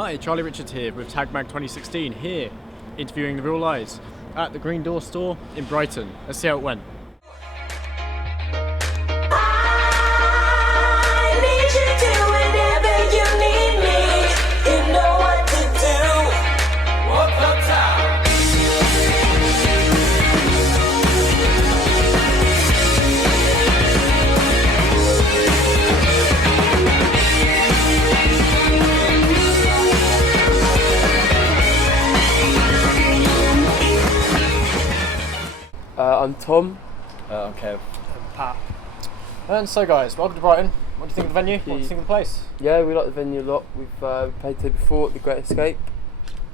Hi, Charlie Richards here with Tag Mag 2016, here interviewing the Real Lies at the Green Door store in Brighton. Let's see how it went. I'm Tom. I'm Kev. And Pat. And so guys, welcome to Brighton. What do you think of the venue? What do you think of the place? Yeah, we like the venue a lot. We've played here before at the Great Escape.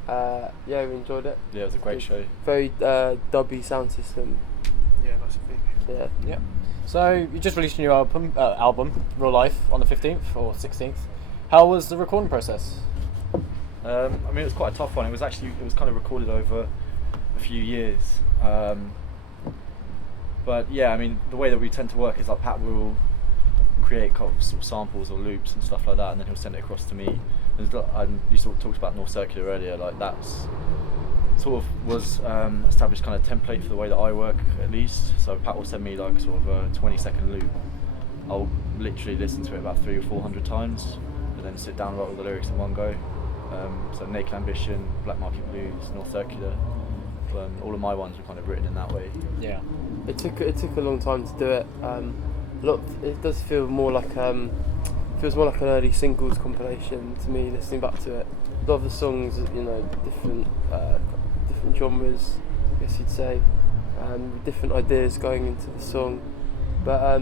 Yeah, we enjoyed it. Yeah, it was a great show. Very dubby sound system. Yeah, nice and big. Yeah. So you just released a new album, Real Life, on the 15th or 16th. How was the recording process? I mean, it was quite a tough one. It was kind of recorded over a few years. But yeah, I mean, the way that we tend to work is like Pat will create sort of samples or loops and stuff like that, and then he'll send it across to me. And you sort of talked about North Circular earlier, like that's sort of was established kind of template for the way that I work, at least. So Pat will send me like sort of a 20-second loop. I'll literally listen to it about 300 or 400 times, and then sit down and write all the lyrics in one go. So Naked Ambition, Black Market Blues, North Circular. All of my ones were kind of written in that way. Yeah. It took a long time to do it. It does feel more like feels more like an early singles compilation to me. Listening back to it, a lot of the songs, different genres, I guess you'd say, different ideas going into the song. But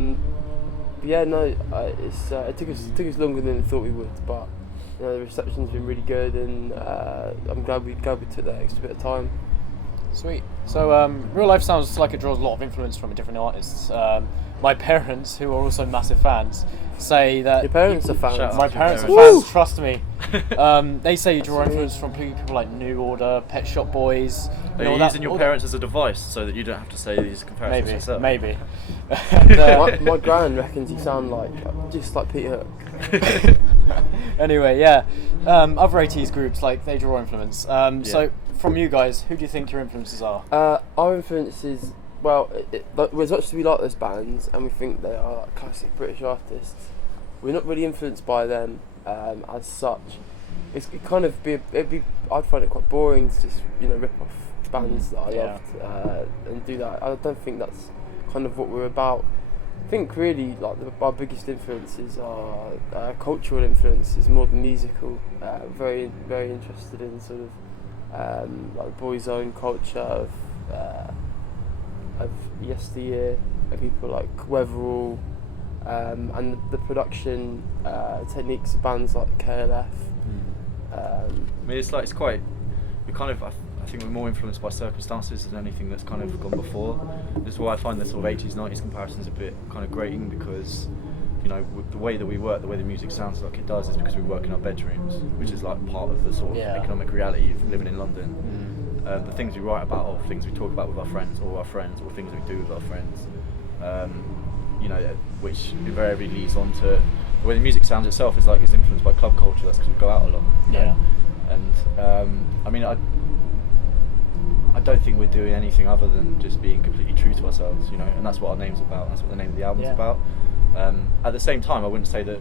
yeah, no, it took us longer than we thought we would. But the reception's been really good, and I'm glad we took that extra bit of time. Sweet. So Real Life sounds like it draws a lot of influence from different artists. My parents, who are also massive fans, say that... Your parents are fans? My parents are Woo! fans, trust me. They say you draw influence from people like New Order, Pet Shop Boys... Are you using your parents as a device so that you don't have to say these comparisons yourself? Maybe. My gran reckons you sound just like Peter Hook. Anyway, yeah. Other 80s groups, like, they draw influence. So, from you guys, who do you think your influences are? Our influences, well, as much as we like those bands and we think they are like classic British artists, we're not really influenced by them as such. It'd be I'd find it quite boring to just rip off bands that I loved and do that. I don't think that's kind of what we're about. I think really like our biggest influences are cultural influences more than musical. Very very interested in sort of like boys' own culture of yesteryear, people like Weatherall, and the production techniques of bands like KLF. I mean, it's quite. I think we're more influenced by circumstances than anything that's kind of gone before. This is why I find the sort of 80s, 90s comparisons a bit kind of grating, because the way that we work, the way the music sounds like it does, is because we work in our bedrooms, which is like part of the sort of economic reality of living in London. The things we write about, or things we talk about with our friends, or things we do with our friends, which invariably leads on to the way the music sounds itself is influenced by club culture. That's because we go out a lot. Yeah. And I mean, I don't think we're doing anything other than just being completely true to ourselves, and that's what our name's about. That's what the name of the album's about. At the same time, I wouldn't say that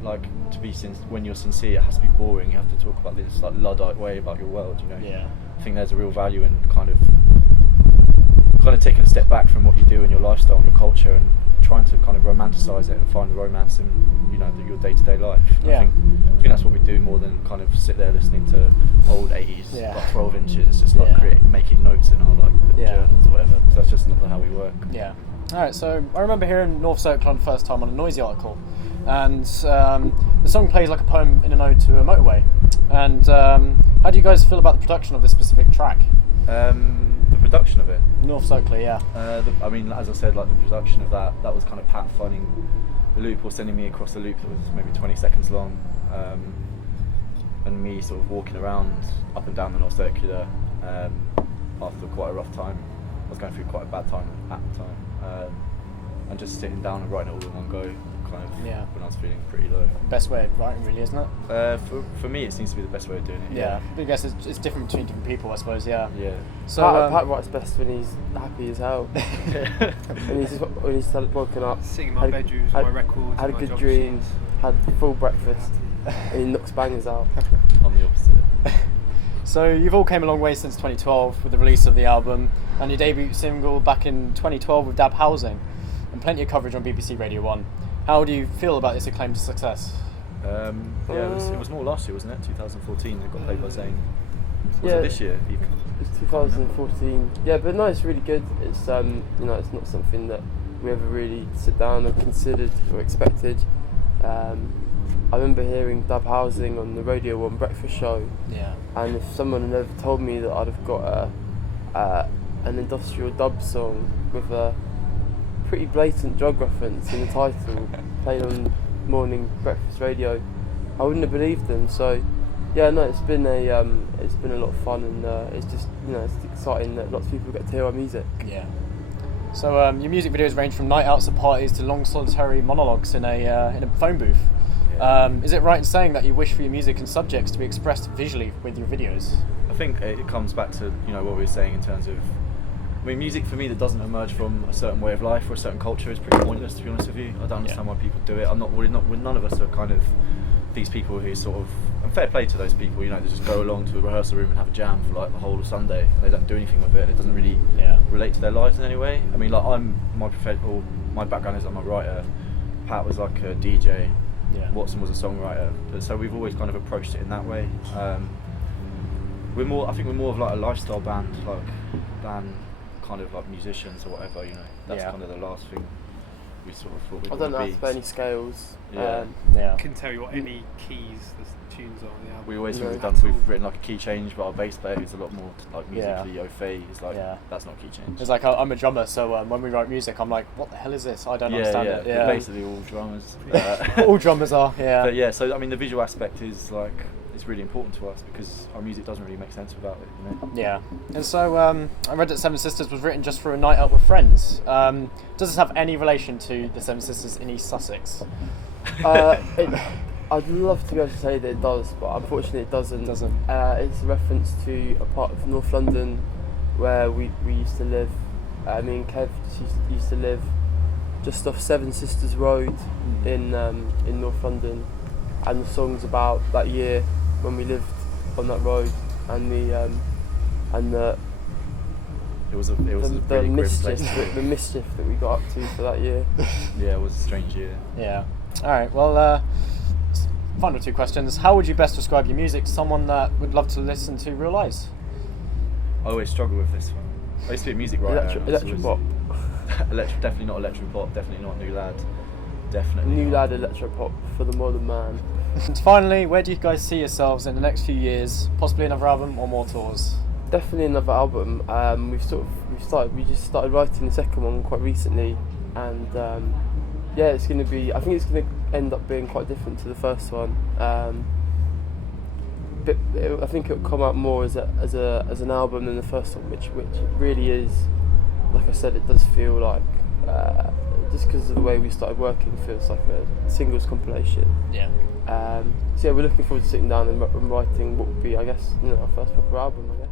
when you're sincere, it has to be boring. You have to talk about this Luddite way about your world. Yeah. I think there's a real value in kind of taking a step back from what you do in your lifestyle and your culture, and trying to kind of romanticise it and find the romance in your day-to-day life. Yeah. I think that's what we do more than kind of sit there listening to old 80s, like 12 inches, just making notes in our little journals or whatever. So that's just not how we work. Yeah. Alright, so I remember hearing North Circular the first time on a Noisey article, and the song plays like a poem in an ode to a motorway. And how do you guys feel about the production of this specific track? The production of it? North Circular, yeah. I mean, as I said, like the production of that was kind of Pat finding the loop or sending me across a loop that was maybe 20 seconds long, and me sort of walking around up and down the North Circular after quite a rough time. I was going through quite a bad time at the time, and just sitting down and writing it all in one go kind of Yeah. when I was feeling pretty low. Best way of writing, really, isn't it? For me, it seems to be the best way of doing it. Yeah. But I guess it's different between different people, I suppose. Yeah. Yeah. So Pat writes best when he's happy as hell. when he's woken up, Singing my bedrooms, my records, had a my good drum dream, machines. had full breakfast, and he knocks bangers out. I'm the opposite. So you've all came a long way since 2012 with the release of the album and your debut single back in 2012 with Dab Housing, and plenty of coverage on BBC Radio 1. How do you feel about this acclaimed success? It was more last year, wasn't it? 2014. It got played by Zayn. Was Yeah. it this year even? It's 2014. Yeah, but no, it's really good. It's it's not something that we ever really sit down and considered or expected. I remember hearing Dub Housing on the Radio 1 breakfast show, Yeah. and if someone had ever told me that I'd have got an industrial dub song with a pretty blatant drug reference in the title played on morning breakfast radio, I wouldn't have believed them. So yeah, no, it's been a lot of fun, and it's just it's exciting that lots of people get to hear our music. Yeah. So your music videos range from night outs at parties to long solitary monologues in a phone booth. Yeah. Is it right in saying that you wish for your music and subjects to be expressed visually with your videos? I think it comes back to what we were saying in terms of, I mean, music for me that doesn't emerge from a certain way of life or a certain culture is pretty pointless, to be honest with you. I don't understand why people do it. None of us are kind of these people who sort of, and fair play to those people, they just go along to a rehearsal room and have a jam for like the whole of Sunday. They don't do anything with it. It doesn't really relate to their lives in any way. I mean, like my background is I'm a writer. Pat was like a DJ. Yeah. Watson was a songwriter. So we've always kind of approached it in that way. I think we're more of like a lifestyle band, than kind of like musicians or whatever. That's kind of the last thing we sort of thought we'd I don't know how be. to play any scales. Yeah. Yeah. I couldn't tell you what any keys the tunes are on the album. We always think No. we've written like a key change, but our bass player is a lot more like musically au fait. It's like that's not a key change. It's like I'm a drummer, so when we write music, I'm like, what the hell is this? I don't understand it. We're basically all drummers. All drummers are. Yeah. But yeah, so I mean, the visual aspect is like it's really important to us because our music doesn't really make sense without it. Yeah. And so I read that Seven Sisters was written just for a night out with friends. Does this have any relation to the Seven Sisters in East Sussex? I'd love to be able to say that it does, but unfortunately it doesn't. It's a reference to a part of North London where we used to live. Me and Kev used to live just off Seven Sisters Road in North London, and the song's about that year when we lived on that road, and the It was a really grim mischief, place. the mischief that we got up to for that year. Yeah, it was a strange year. Yeah. All right. Well, final two questions. How would you best describe your music to someone that would love to listen to Real Eyes? I always struggle with this one. I used to be a music writer. Electro pop. Definitely not electro pop. Definitely not New Lad. Definitely New not. Lad electro pop for the modern man. And finally, where do you guys see yourselves in the next few years? Possibly another album or more tours? Definitely another album. We just started writing the second one quite recently, and it's going to be. I think it's going to end up being quite different to the first one. But I think it'll come out more as an album than the first one, which it really is. Like I said, it does feel like just because of the way we started working, it feels like a singles compilation. Yeah. So yeah, we're looking forward to sitting down and writing what would be, I guess, our first proper album, I guess.